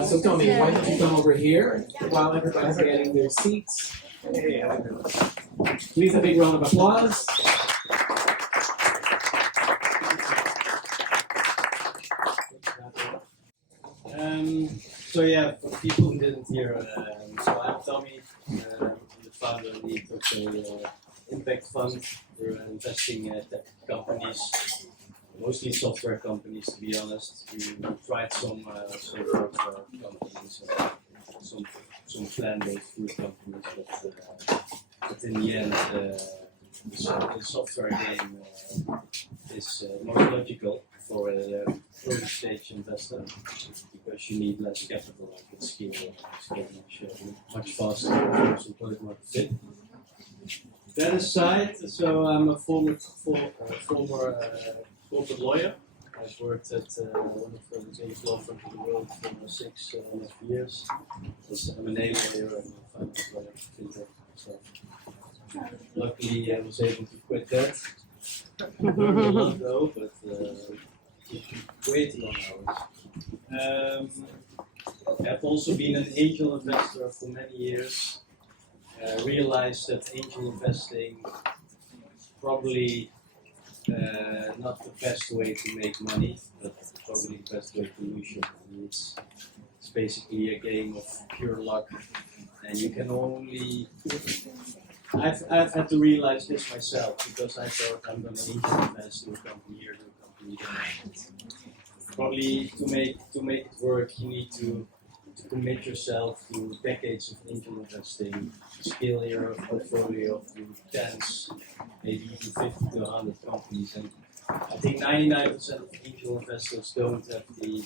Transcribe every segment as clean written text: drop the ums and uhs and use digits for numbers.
So Tony, why don't you come over here while everybody's getting their seats? Hey, please a big round of applause. So yeah, for people who didn't hear, so I'm Tommy, I'm the founder of Meetup, impact fund. We're investing in tech companies, mostly software companies to be honest. We tried some hardware companies, some plant-based food companies, but in the end, the software game is most logical for a early stage investor because you need less capital and can scale much faster, so product market fit. That aside, so I'm a former corporate lawyer. I've worked at one of the biggest law firms in the world for 6.5 years. As an M&A lawyer and a finance lawyer for fintech. So luckily I was able to quit that. Learned a lot though, but way too long hours. I've also been an angel investor for many years. Realized that angel investing probably not the best way to make money, but probably the best way to lose your money. It's basically a game of pure luck, and you can only. I've had to realize this myself because I thought I'm going to angel invest in a company here, to a company there. Probably to make it work, you need to commit yourself to decades of angel investing, scale your portfolio to tens, maybe even 50 to 100 companies. And I think 99% of angel investors don't have the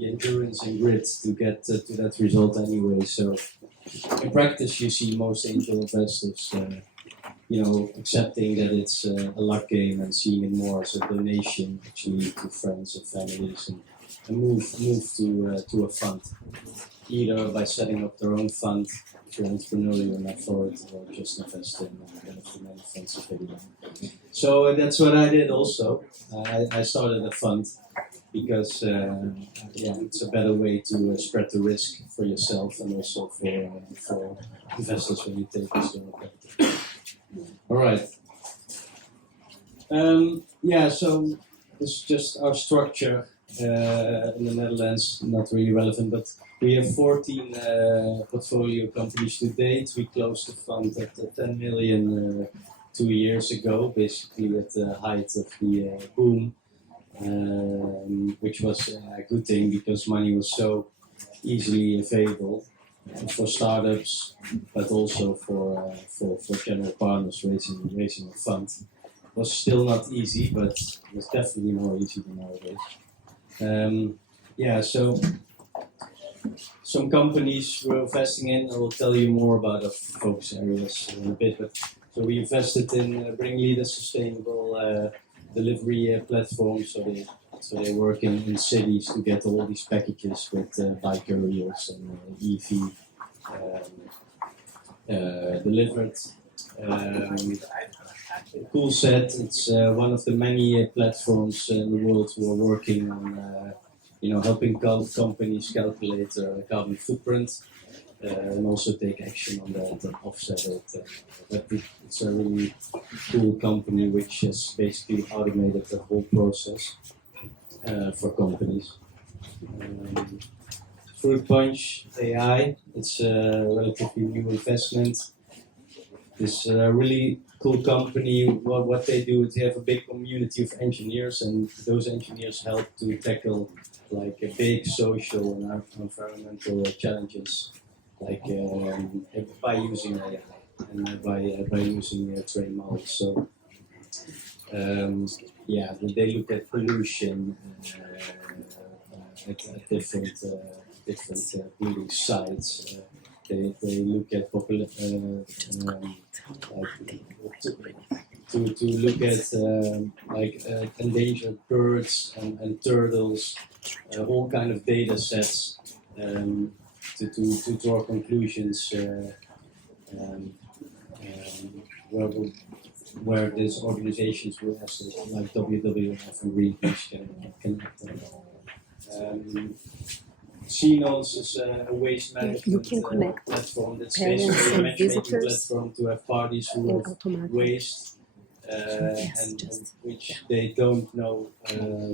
endurance and grit to get to that result anyway. So in practice, you see most angel investors, accepting that it's a luck game and seeing it more as a donation, actually, to friends and families, and move to a fund, either by setting up their own fund if you're entrepreneurial method, or just invest in one of the many funds available. So that's what I did also. I started a fund because it's a better way to spread the risk for yourself and also for investors when you take external capital. All right. So this is just our structure in the Netherlands, not really relevant, but we have 14 portfolio companies to date. We closed the fund at 10 million 2 years ago, basically at the height of the boom, which was a good thing because money was so easily available for startups, but also for general partners raising a fund. It was still not easy, but it was definitely more easy than nowadays. So some companies we're investing in, I will tell you more about the focus areas in a bit. But so we invested in Bringly, a sustainable delivery platform. So they work in cities to get all these packages with bike couriers and EV delivered. Qlik, it's one of the many platforms in the world who are working on helping companies calculate their carbon footprint and also take action on that and offset it. But it's a really cool company which has basically automated the whole process for companies. Fruit Punch AI, it's a relatively new investment. It's a really cool company. What they do is they have a big community of engineers, and those engineers help to tackle like big social and environmental challenges, like by using AI and by using trained models. So they look at pollution at different building sites. They look at to look at endangered birds and turtles, all kind of data sets to draw conclusions where these organizations like WWF and Greenpeace can act on. Xenons is a waste You management can connect platform that's parents basically a and matchmaking visitors platform to have parties who in have automatic. waste Yes, and just which they don't know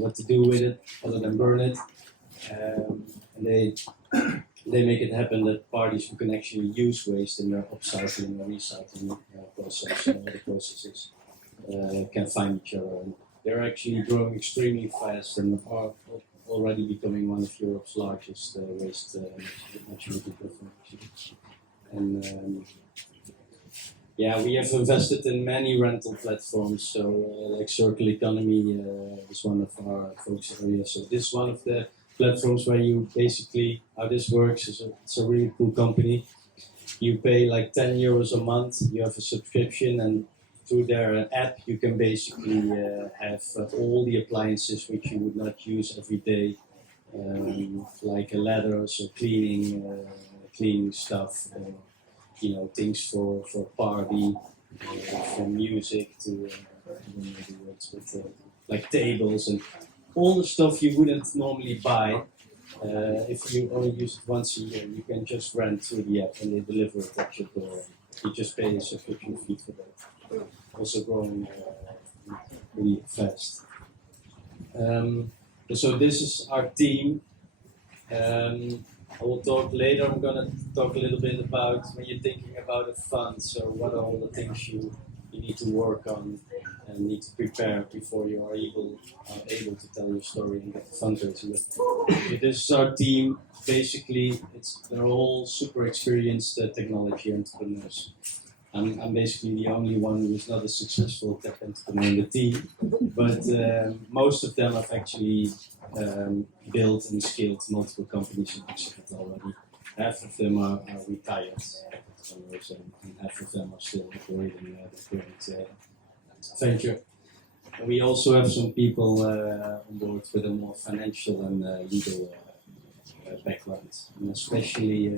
what to do with it other than burn it. And they make it happen that parties who can actually use waste in their upcycling or recycling process and other processes can find each other. And they're actually growing extremely fast and are already becoming one of Europe's largest waste matchmaking platforms. And yeah, we have invested in many rental platforms. So like Circle Economy is one of our focus areas. So this is one of the platforms where you basically, how this works is it's a really cool company. You pay like 10 euros a month, you have a subscription, and through their app you can basically have all the appliances which you would not use every day, like a ladder, so cleaning stuff, you know, things for party, from music to I don't know the words, but like tables and all the stuff you wouldn't normally buy. If you only use it once a year, you can just rent through the app and they deliver it at your door. You just pay a subscription fee for that. Also growing really fast. So this is our team. I will talk later. I'm going to talk a little bit about when you're thinking about a fund. So what are all the things you need to work on and need to prepare before you are able to tell your story and get the fundraising. But this is our team. Basically, they're all super experienced technology entrepreneurs. I'm basically the only one who's not a successful tech entrepreneur in the team, but most of them have actually built and scaled multiple companies and exited already. Half of them are retired entrepreneurs and half of them are still operating the current venture. And we also have some people on board with a more financial and legal background, and especially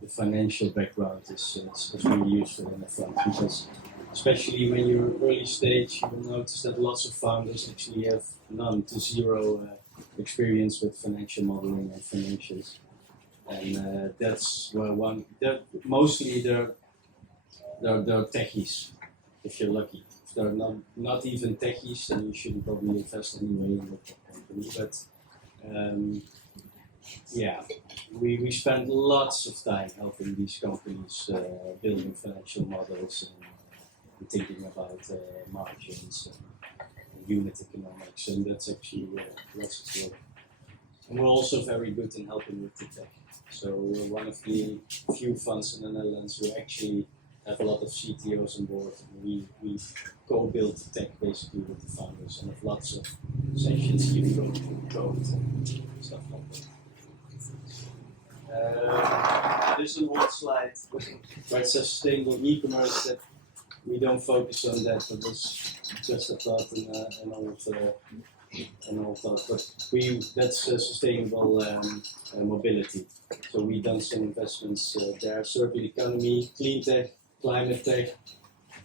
the financial background is really useful in the front, because especially when you're early stage, you will notice that lots of founders actually have none to zero experience with financial modeling and financials, and that's where mostly they're techies if you're lucky. If they're not even techies, then you shouldn't probably invest anyway in the company. But yeah, we spend lots of time helping these companies building financial models and thinking about margins and unit economics, and that's actually lots of work. And we're also very good in helping with the tech. So we're one of the few funds in the Netherlands who actually have a lot of CTOs on board. And we co-build the tech basically with the founders and have lots of sessions you go through code and stuff like that. This is one slide where it says sustainable e-commerce. That we don't focus on that, but it's just a thought and an old thought. But that's sustainable mobility. So we've done some investments there. Circular economy, clean tech, climate tech.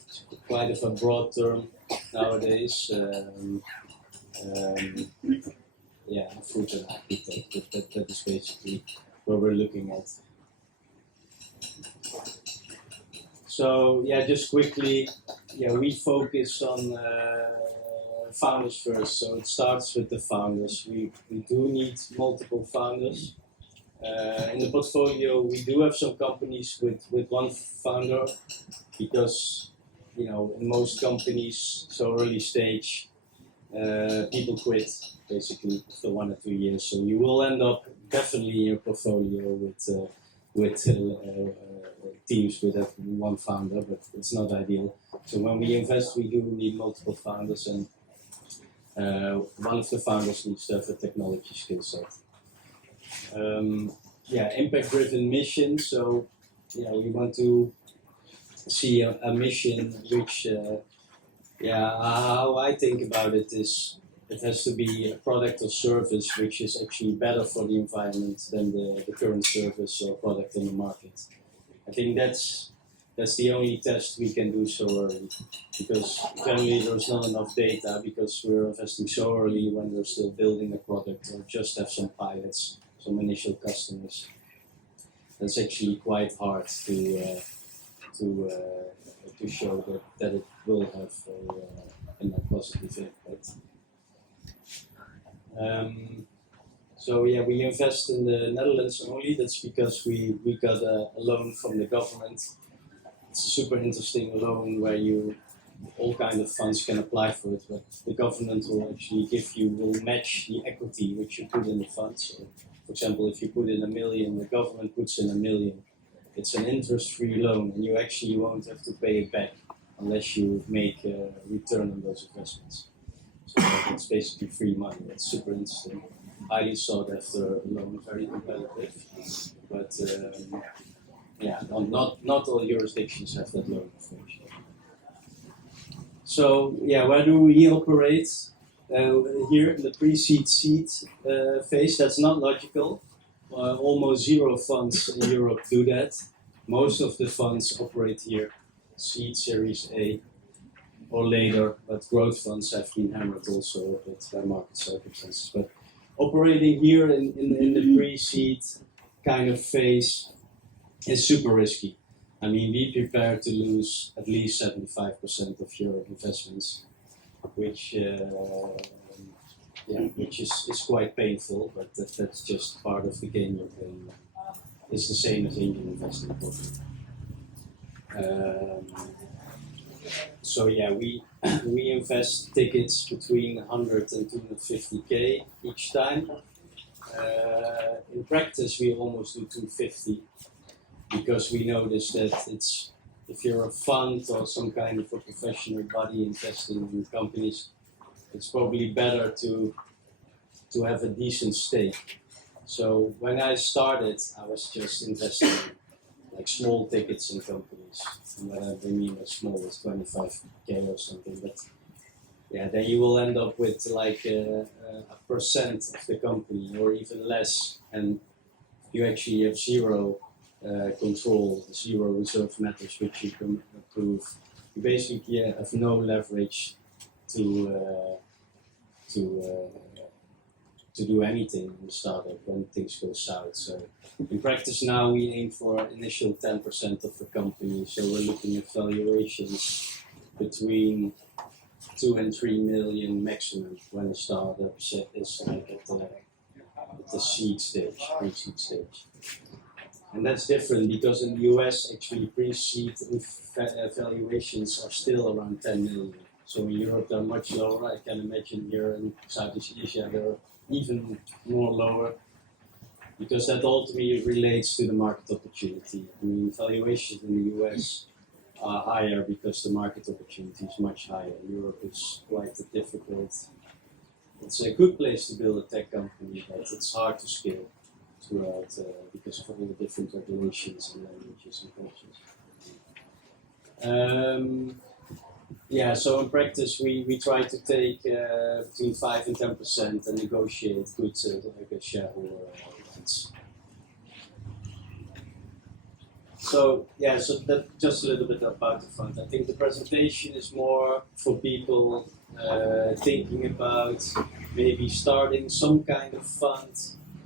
It's quite of a broad term nowadays. Yeah, food and agri-tech. That is basically what we're looking at. So yeah, just quickly, we focus on founders first. So it starts with the founders. We do need multiple founders. In the portfolio, we do have some companies with one founder, because in most companies, so early stage, people quit basically after 1 or 2 years. So you will end up definitely in your portfolio with teams with one founder, but it's not ideal. So when we invest, we do need multiple founders, and one of the founders needs to have a technology skill set. Impact-driven mission. So we want to see a mission which, how I think about it is, it has to be a product or service which is actually better for the environment than the current service or product on the market. I think that's the only test we can do so early, because generally there's not enough data, because we're investing so early when we're still building a product or just have some pilots. some initial customers. That's actually quite hard to show that it will have a net positive impact. So yeah, we invest in the Netherlands only. That's because we got a loan from the government. It's a super interesting loan where all kind of funds can apply for it, but the government will actually will match the equity which you put in the fund. So, for example, if you put in 1 million, the government puts in 1 million. It's an interest-free loan, and you actually won't have to pay it back unless you make a return on those investments. So it's basically free money. It's super interesting. Highly sought after loan, very competitive, but yeah, not all jurisdictions have that loan, unfortunately. So yeah, where do we operate? Here in the pre-seed seed phase. That's not logical. Almost zero funds in Europe do that. Most of the funds operate here, seed series A or later, but growth funds have been hammered also a bit by market circumstances. But operating here in the pre-seed kind of phase is super risky. I mean, be prepared to lose at least 75% of your investments, which is quite painful, but that's just part of the game you're playing. It's the same as angel investing, probably. So yeah, we invest tickets between 100 and 250k each time. In practice, we almost do 250 because we notice that if you're a fund or some kind of a professional body investing in companies, it's probably better to have a decent stake. So when I started, I was just investing like small tickets in companies. And what I mean by small is 25k or something. But yeah, then you will end up with like a percent of the company or even less, and you actually have zero control, zero reserve matters which you can approve. You basically have no leverage to do anything in the startup when things go south. So in practice now we aim for initial 10% of the company. So we're looking at valuations between 2 and 3 million maximum when a startup is like at the seed stage, pre-seed stage. And that's different because in the US actually pre-seed valuations are still around 10 million. So in Europe they're much lower. I can imagine here in Southeast Asia they're even more lower, because that ultimately relates to the market opportunity. I mean, valuations in the US are higher because the market opportunity is much higher. Europe is quite difficult. It's a good place to build a tech company, but it's hard to scale throughout because of all the different regulations and languages and cultures. Yeah, so in practice we try to take between 5 and 10% and negotiate good shareholder rights. So yeah, so that just a little bit about the fund. I think the presentation is more for people thinking about maybe starting some kind of fund,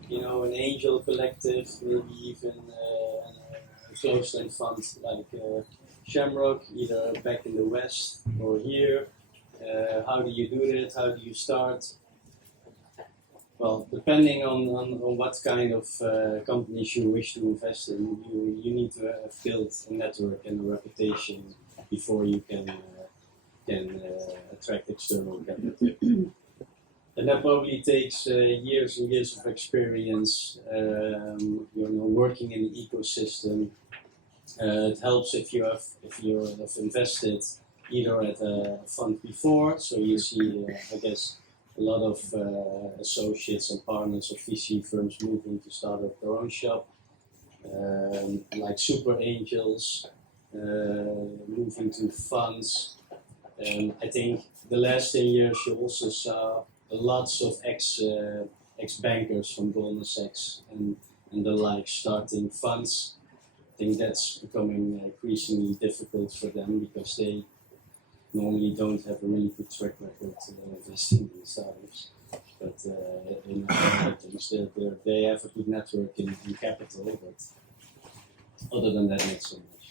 you know, an angel collective, maybe even a closed-end fund like Shamrock, either back in the West or here. How do you do that? How do you start? Well, depending on what kind of companies you wish to invest in, you need to have built a network and a reputation before you can attract external capital. And that probably takes years and years of experience, working in the ecosystem. It helps if you have invested either at a fund before, so you see, I guess, a lot of associates and partners of VC firms moving to start up their own shop, like super angels, moving to funds. I think the last 10 years you also saw lots of ex-bankers from Goldman Sachs and the like starting funds. I think that's becoming increasingly difficult for them because they normally don't have a really good track record investing in startups. But in other things, they have a good network in capital, but other than that, not so much.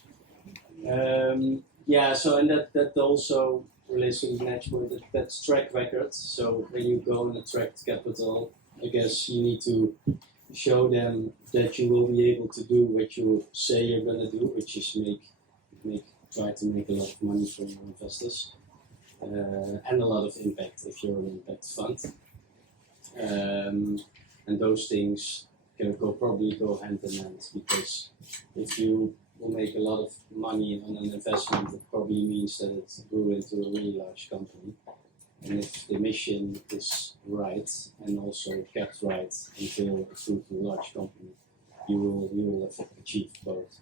Yeah, so and that also relates to the next point, that's track record. So when you go and attract capital, I guess you need to show them that you will be able to do what you say you're going to do, which is try to make a lot of money for your investors and a lot of impact if you're an impact fund. And those things probably go hand in hand, because if you will make a lot of money on an investment, it probably means that it grew into a really large company. And if the mission is right and also kept right until it grew to a large company, you will have achieved both.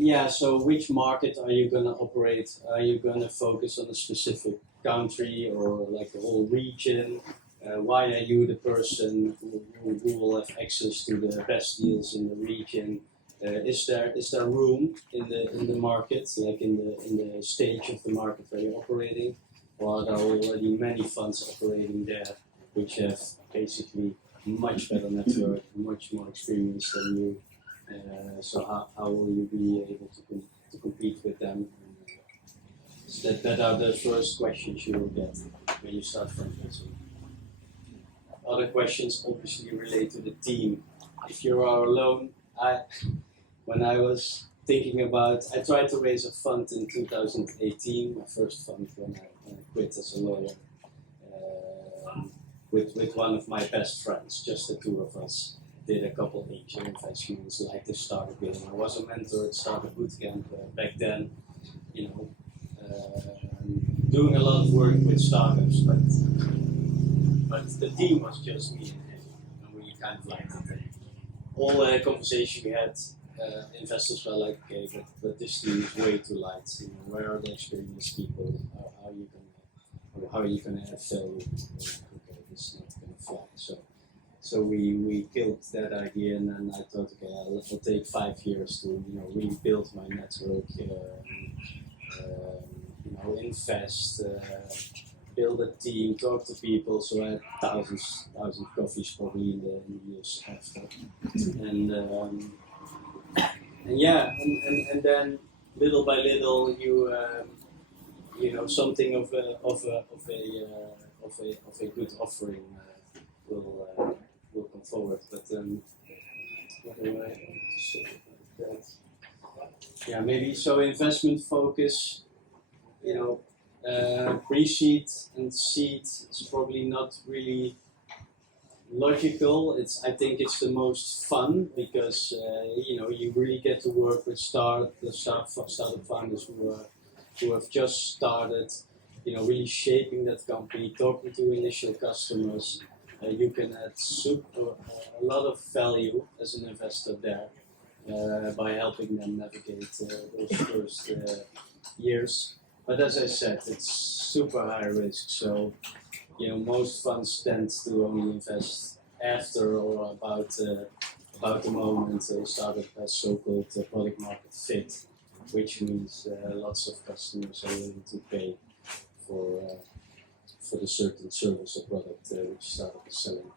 Yeah, so which market are you going to operate? Are you going to focus on a specific country or like a whole region? Why are you the person who will have access to the best deals in the region? Is there room in the market, like in the stage of the market where you're operating, or are there already many funds operating there which have basically much better network, much more experience than you? So how will you be able to compete with them? So that are the first questions you will get when you start fundraising. Other questions obviously relate to the team. If you are alone, when I was thinking about, I tried to raise a fund in 2018, my first fund when I quit as a lawyer, with one of my best friends, just the two of us. Did a couple of angel investments, like the startup building. I was a mentor at Startup Bootcamp back then, doing a lot of work with startups, but the team was just me and him, and we kind of liked it. All the conversation we had, investors were like, okay, but this team is way too light. Where are the experienced people? How are you gonna add value? Okay, this is not gonna fly. So we killed that idea, and then I thought, okay, it'll take 5 years to rebuild my network, invest, build a team, talk to people. So I had thousands coffees probably in the years after, and then little by little something of a good offering will come forward. But what do I want to say about that? Yeah, maybe so investment focus, pre-seed and seed is probably not really logical. I think it's the most fun because you really get to work with startup founders who have just started, really shaping that company, talking to initial customers. You can add a lot of value as an investor there by helping them navigate those first years. But as I said, it's super high risk. So, most funds tend to only invest after or about the moment a startup has so-called product market fit, which means lots of customers are willing to pay for the certain service or product which startup is selling.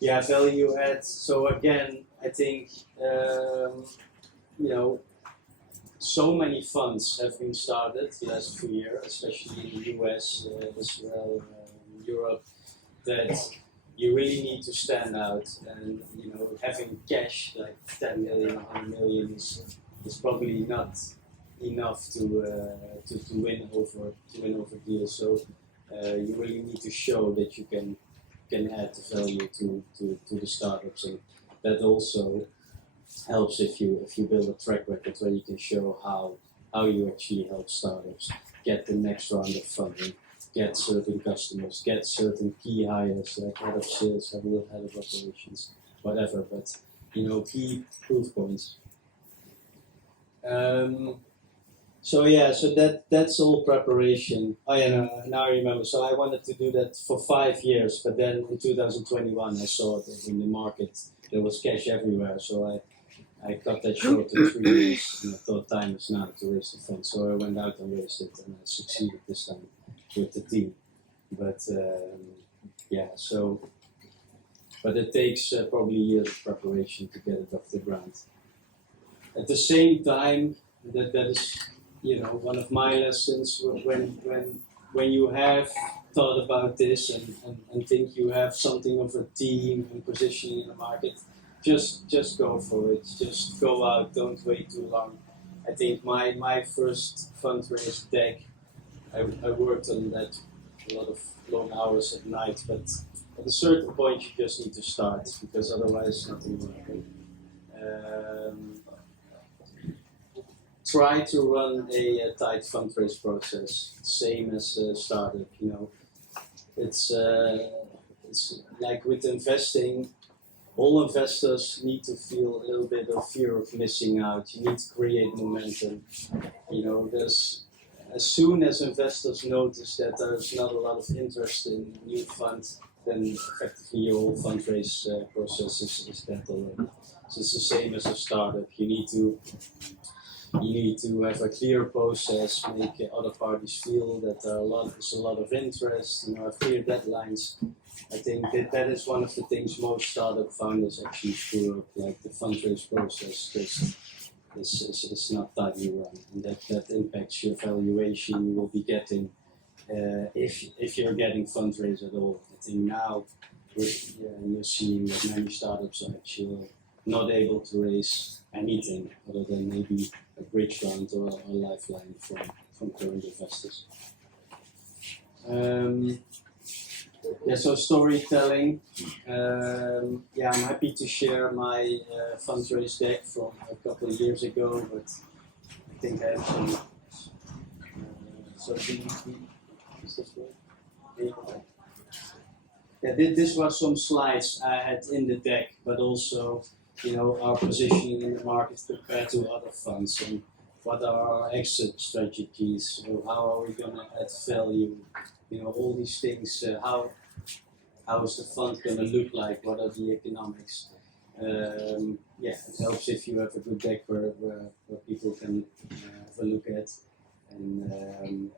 Yeah, value add. So again, I think so many funds have been started the last few years, especially in the US, Israel, Europe, that you really need to stand out. And having cash like 10 million, 100 million is probably not enough to win over deals. So you really need to show that you can add value to the startups, and that also helps if you build a track record where you can show how you actually help startups get the next round of funding, get certain customers, get certain key hires like head of sales, head of operations, whatever. But key proof points. So that's all preparation. Oh yeah, now I remember. So I wanted to do that for 5 years, but then in 2021 I saw that in the market there was cash everywhere. So I cut that short to 3 years, and I thought time is now to raise the fund. So I went out and raised it, and I succeeded this time. with the team. But but it takes probably years of preparation to get it off the ground. At the same time, that is, one of my lessons when you have thought about this and think you have something of a team and positioning in the market, just go for it. Just go out. Don't wait too long. I think my first fundraise deck, I worked on that a lot of long hours at night, but at a certain point you just need to start, because otherwise nothing will happen. Try to run a tight fundraise process, same as a startup. It's like with investing. All investors need to feel a little bit of fear of missing out. You need to create momentum. There's as soon as investors notice that there's not a lot of interest in new funds, then effectively your whole fundraise process is dead already. So it's the same as a startup. You need to have a clear process, make other parties feel that there's a lot of interest, have clear deadlines. I think that is one of the things most startup founders actually screw up, like the fundraise process is not tightly run, and that impacts your valuation you will be getting if you're getting fundraise at all. I think now you're seeing that many startups are actually not able to raise anything other than maybe a bridge round or a lifeline from current investors. So storytelling. I'm happy to share my fundraise deck from a couple of years ago, but I think I have some. Is this one? This was some slides I had in the deck, but also our positioning in the market compared to other funds, and what are our exit strategies, how are we going to add value, all these things, how is the fund going to look like, what are the economics. It helps if you have a good deck where people can have a look at, and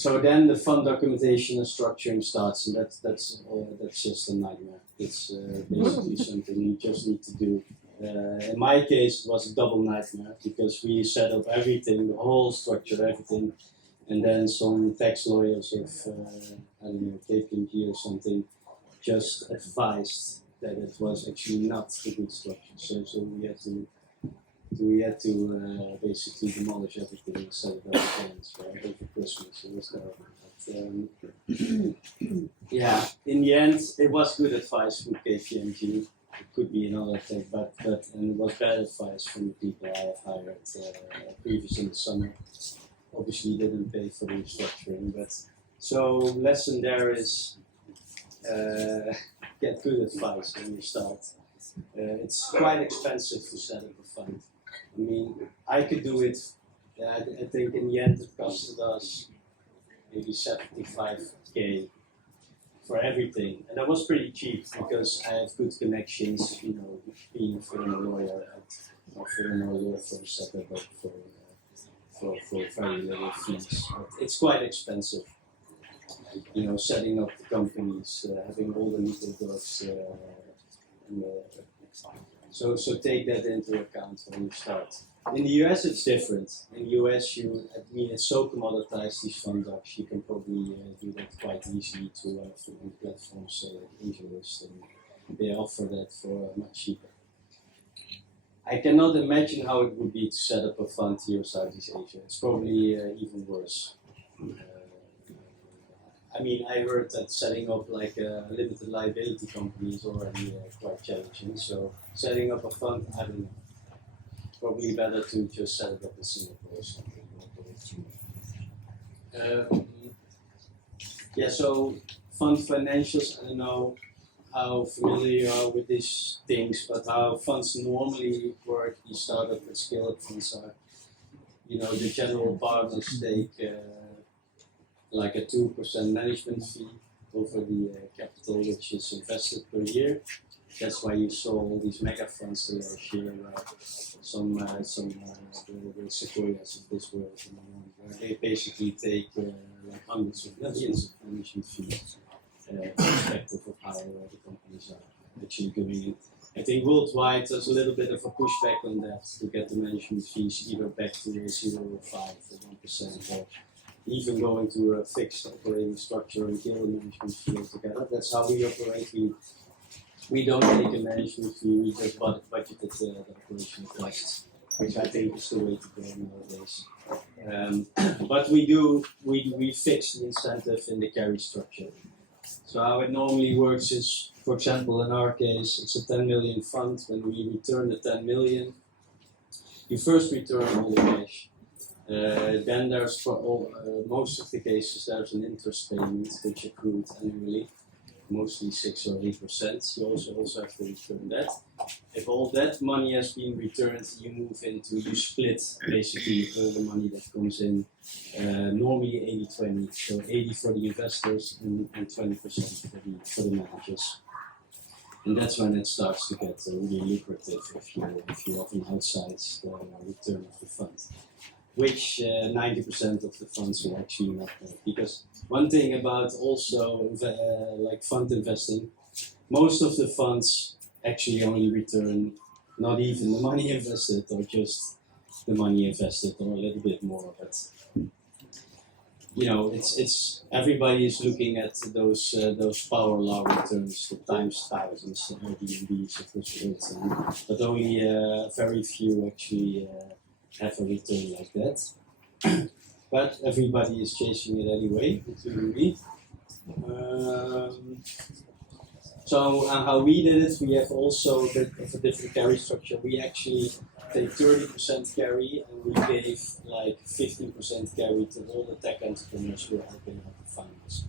So then the fund documentation and structuring starts, and that's just a nightmare. It's basically something you just need to do. In my case, it was a double nightmare, because we set up everything, the whole structure, everything, and then some tax lawyers of KPMG or something just advised that it was actually not a good structure. So we had to basically demolish everything and set it up again. So over Christmas it was terrible. But in the end, it was good advice from KPMG. It could be another thing, but and it was bad advice from the people I have hired previous in the summer. Obviously, didn't pay for the restructuring, but so lesson there is get good advice when you start. It's quite expensive to set up a fund. I mean, I could do it. I think in the end it costed us maybe 75K for everything, and that was pretty cheap because I have good connections. Being a former lawyer, or former law firm set up for very little fees. But it's quite expensive. Setting up the companies, having all the legal docs. So take that into account when you start. In the US it's different. In the US it's so commoditized, these fund docs, you can probably do that quite easily to platforms like AngelList, and they offer that for much cheaper. I cannot imagine how it would be to set up a fund here in Southeast Asia. It's probably even worse. I heard that setting up like a limited liability company is already quite challenging. So setting up a fund, I don't know. Probably better to just set it up in Singapore or something. So fund financials, I don't know how familiar you are with these things, but how funds normally work, these startup and scale-up funds are, the general partners take like a 2% management fee over the capital which is invested per year. That's why you saw all these mega funds last year, some the Sequoias of this world, where they basically take like hundreds of millions of management fees, irrespective of how the companies are actually doing it. I think worldwide there's a little bit of a pushback on that to get the management fees either back to 0.05 or 1%, or even going to a fixed operating structure and kill the management fee altogether. That's how we operate. We don't take a management fee, we just budgeted the operational costs, which I think is the way to go nowadays. But we fix the incentive in the carry structure. So how it normally works is, for example, in our case, it's a 10 million fund. When we return the 10 million, you first return all the cash. Then there's, for most of the cases, there's an interest payment which accrued annually, mostly 6 or 8%. You also have to return that. If all that money has been returned, you split basically all the money that comes in, normally 80-20, so 80 for the investors and 20% for the managers. And that's when it starts to get really lucrative if you have an outsized return of the fund, which 90% of the funds will actually not make. Because one thing about also like fund investing, most of the funds actually only return not even the money invested, or just the money invested, or a little bit more. But it's everybody is looking at those power law returns, the times thousands, Airbnbs of this world, but only very few actually have a return like that. But everybody is chasing it anyway, including me. So how we did it, we have also a bit of a different carry structure. We actually take 30% carry, and we gave like 15% carry to all the tech entrepreneurs who are helping out the founders.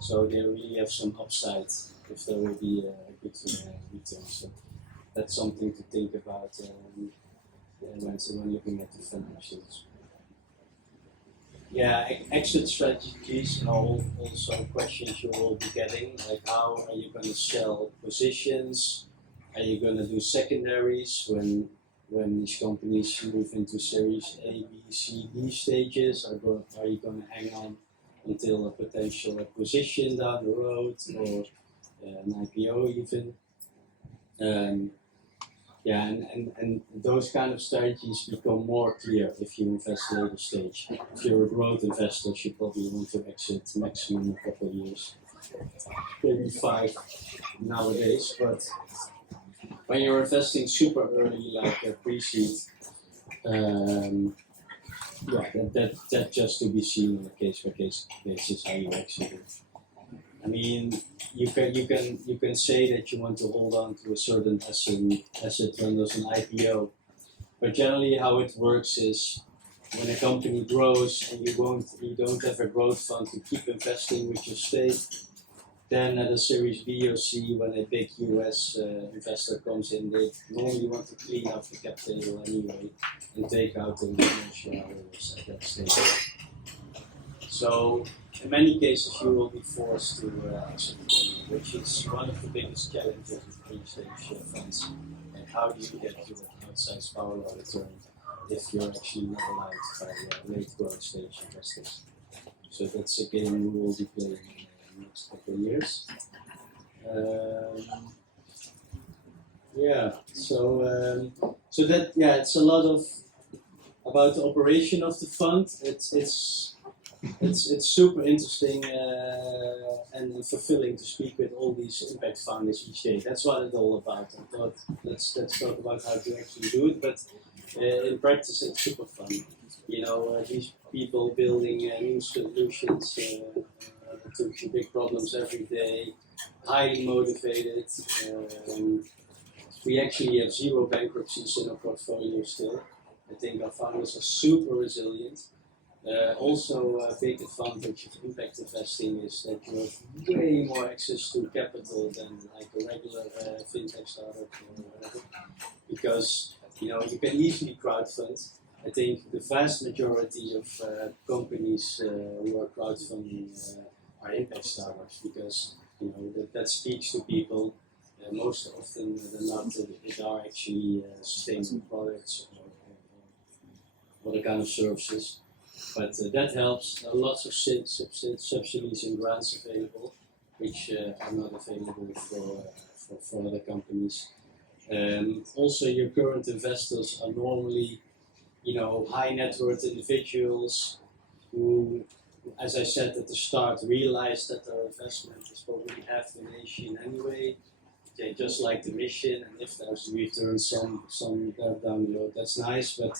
So they really have some upside if there will be a good return. So that's something to think about when looking at the financials. Yeah, exit strategies are also questions you will be getting, like how are you going to sell positions? Are you going to do secondaries when these companies move into Series A, B, C, D stages? Are you going to hang on until a potential acquisition down the road, or an IPO even? And those kind of strategies become more clear if you invest later stage. If you're a growth investor, you probably want to exit maximum a couple of years, maybe 5 nowadays. But when you're investing super early, like a pre-seed, that just to be seen on a case-by-case basis how you exit it. I mean, you can say that you want to hold on to a certain asset when there's an IPO, but generally how it works is when a company grows and you don't have a growth fund to keep investing with your stake, then at a Series B or C, when a big US investor comes in, they normally want to clean up the cap table anyway and take out the shareholders at that stage. So in many cases, you will be forced to exit the company, which is one of the biggest challenges of early-stage funds. And how do you get to an outsized power law return if you're actually not allowed by late growth stage investors? So that's a game we will be playing in the next couple of years. It's a lot of about the operation of the fund. It's super interesting and fulfilling to speak with all these impact founders each day. That's what it's all about. I thought let's talk about how to actually do it, but in practice it's super fun. These people building new solutions to big problems every day, highly motivated. We actually have 0 bankruptcies in our portfolio still. I think our founders are super resilient. Also, a big advantage of impact investing is that you have way more access to capital than like a regular fintech startup or whatever, because you can easily crowdfund. I think the vast majority of companies who are crowdfunding are impact startups, because that speaks to people. most often than not, it are actually sustainable products or other kind of services. But that helps. Lots of subsidies and grants available, which are not available for other companies. Also, your current investors are normally, high net worth individuals who, as I said at the start, realize that their investment is probably half the nation anyway. They just like the mission, and if there's returns some down the road, that's nice. But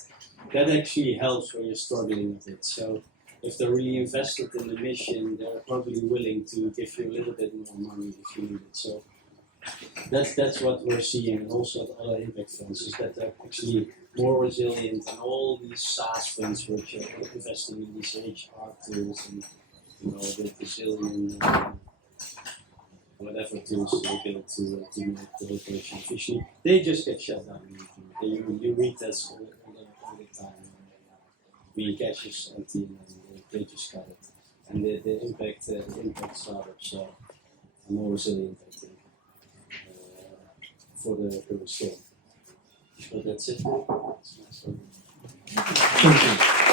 that actually helps when you're struggling with it. So if they're really invested in the mission, they're probably willing to give you a little bit more money if you need it. So that's what we're seeing, and also at other impact funds, is that they're actually more resilient than all these SaaS funds which are investing in these HR tools and the Brazilian whatever tools they build to make the operation efficient. They just get shut down. You read that all the time. Cash is empty and they just cut it. And the impact startups are more resilient, I think, for the current scale. So that's it. Thank you.